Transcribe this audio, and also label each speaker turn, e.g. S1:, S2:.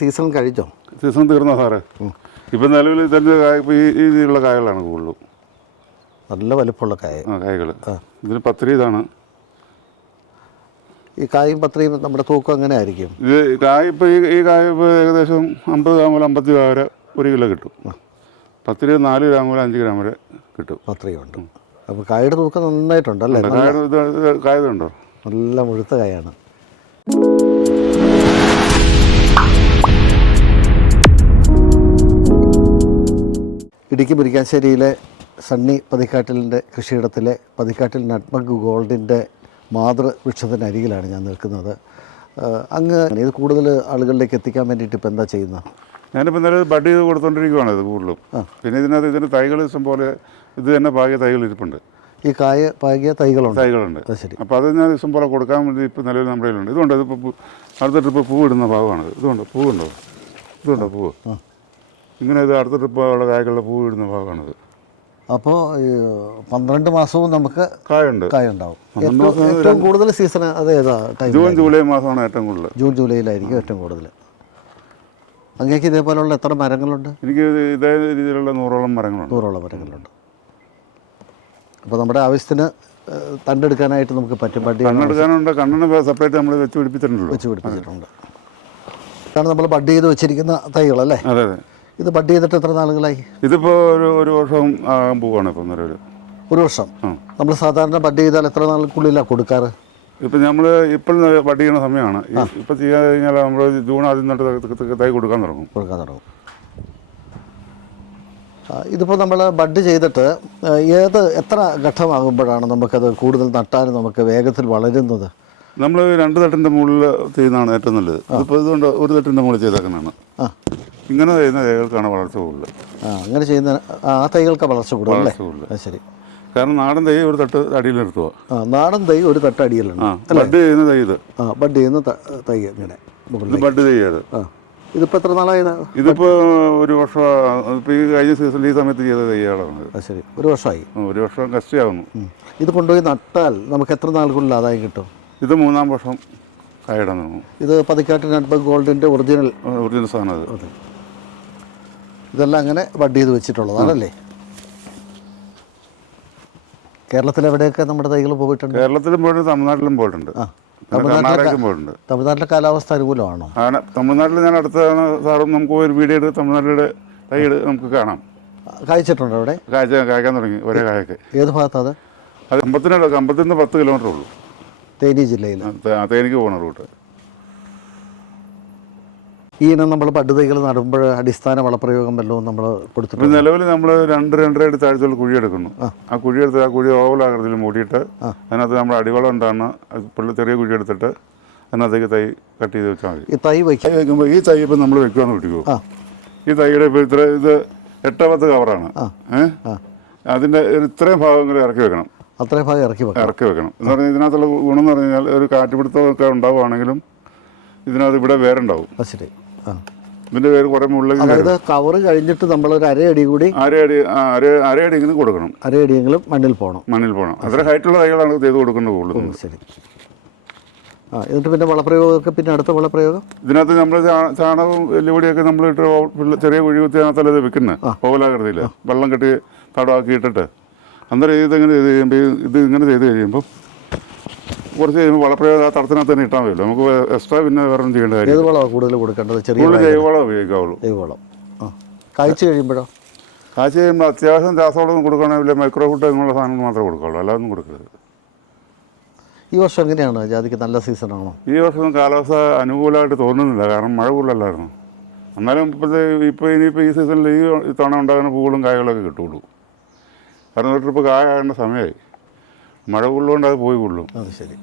S1: Season കഴിഞ്ഞോ?
S2: Season തീർന്നോ സാറേ? ഇപ്പം നിലവിൽ ഇതിന്റെ കായ ഈ രീതിയിലുള്ള കായകളാണ് കൂടുതലും.
S1: നല്ല വലിപ്പമുള്ള കായ.
S2: ആ കായകൾ. ഇതിന് പത്രി ഇതാണ്.
S1: ഈ കായും പത്രയും നമ്മുടെ തൂക്കം അങ്ങനെ ആയിരിക്കും
S2: ഇത് കായ ഇപ്പോൾ ഈ ഈ കായ ഇപ്പോൾ ഏകദേശം അമ്പത് ഗ്രാം മുതൽ അമ്പത്തി രൂപ വരെ ഒരു കിലോ കിട്ടും. പത്തിരി നാല് ഗ്രാം മുതൽ അഞ്ച് ഗ്രാം വരെ കിട്ടും.
S1: പത്രയുണ്ട് അപ്പോൾ കായയുടെ തൂക്കം നന്നായിട്ടുണ്ട് അല്ലേ?
S2: കായ കായതുണ്ടോ?
S1: നല്ല മുഴുത്ത കായാണ്. ഇടുക്കി മുരിക്കാശ്ശേരിയിലെ സണ്ണി പതിക്കാട്ടിലിന്റെ കൃഷിയിടത്തിലെ പതിക്കാട്ടിൽ നട്മഗ് ഗോൾഡിന്റെ മാതൃവൃക്ഷത്തിനരികിലാണ് ഞാൻ നിൽക്കുന്നത്. അങ്ങ് ഇത് കൂടുതൽ ആളുകളിലേക്ക് എത്തിക്കാൻ വേണ്ടിയിട്ട് ഇപ്പോൾ എന്താ ചെയ്യുന്നത്
S2: ഞാനിപ്പോൾ ഇന്നലെ ബഡ് ചെയ്ത് കൊടുത്തോണ്ടിരിക്കുവാണ് ഇത് കൂടുതലും. പിന്നെ ഇതിനകത്ത് ഇതിന് തൈകൾ ഇഷ്ടം പോലെ ഇത് തന്നെ പാകിയ തൈകൾ ഇരിപ്പുണ്ട്.
S1: ഈ കായ പാകിയ തൈകളുണ്ട്?
S2: തൈകളുണ്ട്.
S1: അത് ശരി.
S2: അപ്പോൾ അത് ഞാൻ ഇഷ്ടം പോലെ കൊടുക്കാൻ വേണ്ടി ഇപ്പോൾ നിലവിൽ നമ്മുടെ കയ്യിലുണ്ട്. ഇതുണ്ട് ഇതിപ്പോൾ അടുത്തിട്ട് ഇപ്പോൾ പൂവിടുന്ന ഭാഗമാണ്. ഇതുണ്ട് പൂവുണ്ടോ? ഇതുണ്ടോ പൂവ്. ഇങ്ങനെ ഇത് അടുത്ത ട്രിപ്പ് ഉള്ള കായ്കളുടെ പൂ ഇടുന്ന ഭാഗമാണിത്.
S1: അപ്പോൾ പന്ത്രണ്ട് മാസവും നമുക്ക്
S2: കായുണ്ട്.
S1: കായുണ്ടാവും. ഏറ്റവും കൂടുതൽ സീസൺ അത് ഏതാ?
S2: ജൂൺ ജൂലൈ മാസമാണ് ഏറ്റവും കൂടുതൽ.
S1: ജൂൺ ജൂലൈയിലായിരിക്കും ഏറ്റവും കൂടുതൽ. അങ്ങേക്ക് ഇതേപോലുള്ള എത്ര മരങ്ങളുണ്ട്?
S2: എനിക്ക് ഇത് രീതിയിലുള്ള നൂറോളം മരങ്ങളുണ്ട്.
S1: നൂറോളം മരങ്ങളുണ്ട്. അപ്പോൾ നമ്മുടെ ആവശ്യത്തിന് തണ്ടെടുക്കാനായിട്ട് നമുക്ക് പറ്റും. ബഡ്ഡി
S2: കണ്ണെടുക്കാനുണ്ട് കണ്ണിന് സെപ്പറേറ്റ് നമ്മൾ വെച്ച് പിടിപ്പിച്ചിട്ടുണ്ടല്ലോ.
S1: വെച്ച് പിടിപ്പിച്ചിട്ടുണ്ട്. ഇതാണ് നമ്മൾ ബഡ് ചെയ്ത് വെച്ചിരിക്കുന്ന തൈകളല്ലേ?
S2: അതെ അതെ.
S1: ഇത് ബഡ് ചെയ്തിട്ട് എത്ര നാളുകളായി?
S2: ഇതിപ്പോ ഒരു ഒരു വർഷം ആകാൻ പോവാണ് ഇപ്പം നിലവിൽ
S1: ഒരു. വർഷം? നമ്മൾ സാധാരണ ബഡ് ചെയ്താൽ എത്ര നാൾക്കുള്ളിലാണ് കൊടുക്കാറ്?
S2: ഇപ്പം നമ്മൾ ഇപ്പോൾ ബഡ് ചെയ്യുന്ന സമയമാണ്. ഇപ്പം ചെയ്യാൻ കഴിഞ്ഞാൽ നമ്മൾ ജൂൺ ആദ്യം തൊട്ട് തൈ കൊടുക്കാൻ തുടങ്ങും.
S1: കൊടുക്കാൻ തുടങ്ങും. ഇതിപ്പോൾ നമ്മൾ ബഡ് ചെയ്തിട്ട് ഏത് എത്ര ഘട്ടമാകുമ്പോഴാണ് നമുക്കത് കൂടുതൽ നട്ടാനും നമുക്ക് വേഗത്തിൽ വളരുന്നത്?
S2: നമ്മൾ രണ്ട് തട്ടിന്റെ മുകളിൽ ചെയ്യുന്നതാണ് ഏറ്റവും നല്ലത്. ഇതിപ്പോൾ ഇതുകൊണ്ട് ഒരു തട്ടിന്റെ മുകളിൽ ചെയ്തേക്കുന്നതാണ്.
S1: ആ.
S2: ഇങ്ങനെ ചെയ്യുന്ന തൈകൾക്കാണ് വളർച്ച കൂടുതൽ.
S1: ആ അങ്ങനെ ചെയ്യുന്ന ആ തൈകൾക്ക് വളർച്ച കൂടുതൽ അല്ലേ?
S2: വളർച്ച കൂടുതൽ.
S1: അത് ശരി.
S2: കാരണം നാടൻ തൈ ഒരു തട്ട് അടിയിൽ നിർത്തുക
S1: ആ നാടൻ തൈ ഒരു തട്ട്
S2: ആ ബഡ് ചെയ്യുന്ന തൈ ഇത്.
S1: ആ ബഡ് ചെയ്യുന്ന ത- തൈ ഇങ്ങനെ
S2: ഇത് ബഡ് ചെയ്യത്
S1: ആ ഇതിപ്പോൾ എത്ര നാളായി ന-
S2: ഇതിപ്പോൾ ഒരു വർഷം ഈ കഴിഞ്ഞ സീസണിൽ ഈ സമയത്ത് ചെയ്ത തൈകളാണ്
S1: അത് ശരി. ഒരു വർഷമായി.
S2: ഒരു വർഷം കഷ്ടിയാവുന്നു.
S1: ഉം. ഇത് കൊണ്ടുപോയി നട്ടാൽ നമുക്ക് എത്ര നാളുകളിൽ ആദായം കിട്ടും?
S2: ഇത് മൂന്നാം വർഷം
S1: ഇത് പതിക്കാട്ട് നട്ബഗ് ഗോൾഡിന്റെ ഒറിജിനൽ
S2: ഒറിജിനൽ സാധനം അത്.
S1: ഇതെല്ലാം അങ്ങനെ ബഡ് ചെയ്ത് വെച്ചിട്ടുള്ളതാണല്ലേ? കേരളത്തിൽ എവിടെയൊക്കെ നമ്മുടെ തൈകൾ പോയിട്ടുണ്ട്?
S2: കേരളത്തിലും പോയിട്ടുണ്ട് തമിഴ്നാട്ടിലും പോയിട്ടുണ്ട്. പോയിട്ടുണ്ട്.
S1: തമിഴ്നാട്ടിലെ കാലാവസ്ഥ അനുകൂലമാണോ?
S2: തമിഴ്നാട്ടിൽ ഞാൻ അടുത്താണ് സാറും നമുക്ക് ഒരു വീഡിയോ എടുത്ത് തമിഴ്നാട്ടിലെ തൈ നമുക്ക് കാണാം.
S1: കായ്ച്ചിട്ടുണ്ടോ അവിടെ?
S2: കായ്ച്ച കായ്ക്കാൻ തുടങ്ങി ഒരേ കായൊക്കെ.
S1: ഏത് ഭാഗത്താണ് അത്?
S2: അത് അമ്പത്തിന്ന് അമ്പത്തിൽ നിന്ന് പത്ത് കിലോമീറ്റർ ഉള്ളൂ.
S1: തേനി ജില്ലയിൽ
S2: തേനിക്ക് പോകുന്ന റൂട്ട്.
S1: ഈ ഇനം നമ്മൾ തൈകൾ നടുമ്പോൾ അടിസ്ഥാന വളപ്രയോഗം വല്ലതും നമ്മൾ കൊടുത്തിട്ടുണ്ട്?
S2: നിലവിൽ നമ്മൾ രണ്ട് രണ്ടര അടി താഴ്ചയുള്ള കുഴി എടുക്കുന്നു. ആ. കുഴി എടുത്ത് ആ കുഴി ഓവലാകൃതിയിൽ മൂടിയിട്ട് അതിനകത്ത് നമ്മൾ അടിവളം ഉണ്ടാകുന്ന പുള്ളി ചെറിയ കുഴി എടുത്തിട്ട് അതിനകത്തേക്ക് തൈ കട്ട് ചെയ്ത് വെച്ചാൽ മതി.
S1: ഈ തൈ
S2: വയ്ക്കാൻ വെക്കുമ്പോൾ ഈ തൈ ഇപ്പം നമ്മൾ വെക്കുവാന്ന് പിടിക്കുമോ ഈ തൈയുടെ ഇപ്പോൾ ഇത്ര ഇത് എട്ടാമത്തെ കവറാണ് ഏഹ്. അതിന്റെ ഇത്രയും ഭാഗങ്ങൾ ഇറക്കി വെക്കണം.
S1: അത്രയും ഭാഗം ഇറക്കി വെക്കണം.
S2: ഇറക്കി വെക്കണം. എന്ന് പറഞ്ഞാൽ ഇതിനകത്തുള്ള ഗുണം എന്ന് പറഞ്ഞു കഴിഞ്ഞാൽ ഒരു കാറ്റുപിടുത്തമൊക്കെ ഉണ്ടാവുകയാണെങ്കിലും ഇതിനകത്ത് ഇവിടെ വേറെ
S1: ഉണ്ടാവും ശരി. ആ.
S2: ഇതിന്റെ പേര് കുറേ മുകളിലേക്ക്
S1: അതായത് കവറ് കഴിഞ്ഞിട്ട് നമ്മൾ ഒരു അരയടി കൂടി
S2: അരയടി ആ, അര അരയടിങ്ങനെ കൊടുക്കണം.
S1: അരയടിയെങ്കിലും മണ്ണിൽ പോകണം.
S2: മണ്ണിൽ പോകണം. അത്ര ഹൈറ്റുള്ള തൈകളാണ് ചെയ്ത് കൊടുക്കേണ്ടത് കൂടുതലും.
S1: ശരി. ആ എന്നിട്ട് പിന്നെ വളപ്രയോഗമൊക്കെ പിന്നെ അടുത്ത വളപ്രയോഗം?
S2: ഇതിനകത്ത് നമ്മൾ ചാണകവും എല്ലുപൊടിയൊക്കെ നമ്മൾ ഇട്ട് ചെറിയ കുഴി കുത്തി അതിനകത്തല്ലേ വെക്കുന്നത് ഓവലാകൃതിയിൽ വെള്ളം കെട്ടി തടമാക്കി ഇട്ടിട്ട് അന്നേരം ഇതിങ്ങനെ ചെയ്ത് കഴിയുമ്പോൾ ഇത് ഇങ്ങനെ ചെയ്ത് കഴിയുമ്പോൾ കുറച്ച് കഴിയുമ്പോൾ വളപ്രയോഗം തടത്തിനകത്ത് തന്നെ ഇട്ടാൽ മതിയല്ലോ. നമുക്ക് എക്സ്ട്രാ പിന്നെ വേറെ ഒന്നും ചെയ്യേണ്ട കാര്യം
S1: ഏത് വളമാണ് കൂടുതൽ കൊടുക്കേണ്ടത്? ചെറിയ
S2: കൂടുതൽ ജൈവവളം ഉപയോഗിക്കാവുള്ളൂ.
S1: ജൈവവളം. ആ. കായ്ച്ചു കഴിയുമ്പോഴോ?
S2: കാശ് കഴിയുമ്പോൾ അത്യാവശ്യം രാസവളം കൊടുക്കുകയാണെങ്കിൽ മൈക്രോ ഫുഡ് അങ്ങനെയുള്ള സാധനങ്ങൾ മാത്രമേ കൊടുക്കുള്ളൂ അല്ലാതെ ഒന്നും കൊടുക്കരുത്.
S1: ഈ വർഷം എങ്ങനെയാണ്? ജാതിക്ക് നല്ല സീസണാണോ?
S2: ഈ വർഷം കാലാവസ്ഥ അനുകൂലമായിട്ട് തോന്നുന്നില്ല. കാരണം മഴ കൂടുതലല്ലായിരുന്നു എന്നാലും ഇപ്പോഴത്തെ ഇപ്പോൾ ഇനിയിപ്പോൾ ഈ സീസണിൽ ഈ തവണ ഉണ്ടാകുന്ന പൂകളും കായകളൊക്കെ കിട്ടുള്ളൂ കാരണം ഒരു ട്രിപ്പ് കായ ആകേണ്ട സമയമായി. മഴ കൊള്ളുകൊണ്ട് അത് പോയി കൊള്ളും.
S1: അത് ശരി.